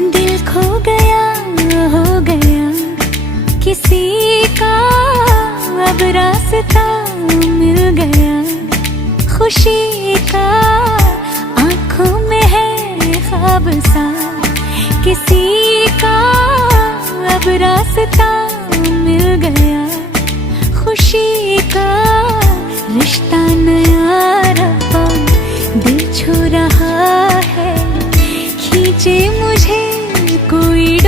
दिल खो गया, हो गया किसी का, अब रास्ता मिल गया खुशी का। आंखों में है ख्वाब सा किसी का, अब रास्ता मिल गया खुशी का। रिश्ता नया रब्बा दिल छू रहा है, खींचे मुझे कोई